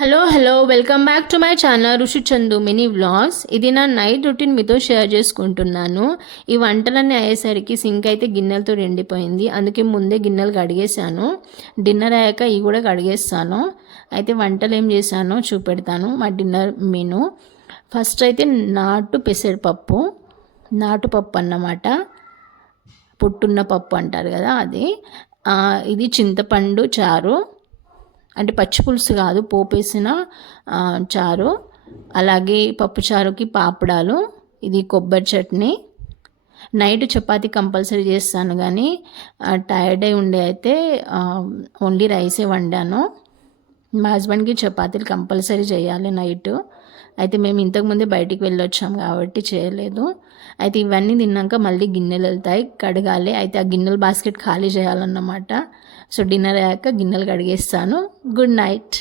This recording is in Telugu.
Hello welcome back to my channel ఋషి చందు మినీ వ్లాగ్స్. ఇది నా నైట్ రొటీన్ మీతో షేర్ చేసుకుంటున్నాను. ఈ వంటలన్నీ అయ్యేసరికి సింక్ అయితే గిన్నెలతో నిండిపోయింది. అందుకే ముందే గిన్నెలు కడిగేసాను. డిన్నర్ అయ్యాక ఇవి కూడా కడిగేస్తాను. అయితే వంటలు ఏం చేశానో చూపెడతాను. మా డిన్నర్ మెను ఫస్ట్ అయితే పెసరపప్పు, నాటుపప్పు అన్నమాట. పుట్టున్న పప్పు అంటారు కదా అది. ఇది చింతపండు చారు, అంటే పచ్చి పులుసు కాదు, పోపేసిన చారు. అలాగే పప్పు చారుకి పాపడాలు, ఇది కొబ్బరి చట్నీ. నైట్ చపాతి కంపల్సరీ చేస్తాను, కానీ టైర్డ్ అయి ఉండే అయితే ఓన్లీ రైసే వండాను. మా హస్బెండ్కి చపాతీలు కంపల్సరీ చేయాలి నైట్. అయితే మేము ఇంతకుముందే బయటికి వెళ్ళొచ్చాం కాబట్టి చేయలేదు. అయితే ఇవన్నీ తిన్నాక మళ్ళీ గిన్నెలు వెళ్తాయి, కడగాలి. అయితే ఆ గిన్నెల బాస్కెట్ ఖాళీ చేయాలన్నమాట. సో డిన్నర్ అయ్యాక గిన్నెలు కడిగేస్తాను. Good night.